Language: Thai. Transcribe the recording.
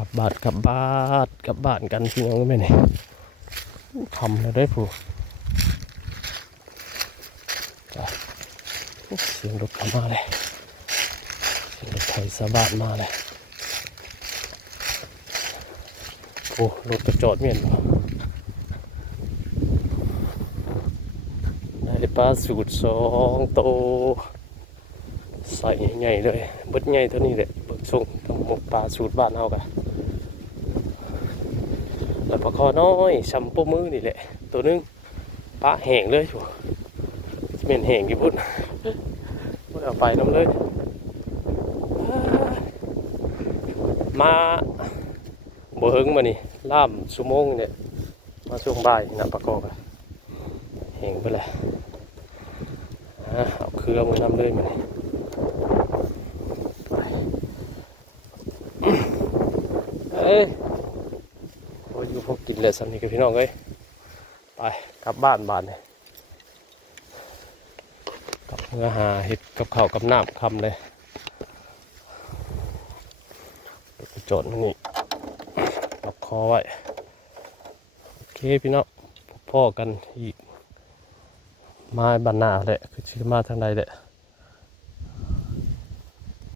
กลับบ้านกันพี่น้องก็ไม่เนี่ยทำแล้วได้ผู้เสียงรถเข้ามาเลยเสียงรถไถสะบัดมาเลยโอ้รถกระจอดเมียนได้ปลาสูตร2 โตใส่ใหญ่ๆเลยเบิดใหญ่เท่านี้แหละเบิกส่งทั้งหมดปลาสูตรบ้านเอากันแล้วปลาคอน้อยช้ำปูมือนี่แหละตัวนึงปลาแห้งเลยชัวจะเป็นแห้งกี่พุ่นพุ่นเอาไปน้ำเลยมาบ่เฮิงมานี่ล่ามชั่วโมงเนี่ยมาช่วงบ่ายนะปลาคอกันแห้งไปเลยเอาเครือมือนำเลยมานี่โอ้ยอยู่พวกกินเลยสันนี่กับพี่น้องเอ้ยไปกลับบ้านเนี่ยกลับเมื่อหาเห็ดกับข้าวกับน้ำคำเลยจดนี่ล็อกคอไว้โอเคพี่น้องพ่อกันอีกมาบ้านหน้าแหละคือชื่อมาทางใดแหละ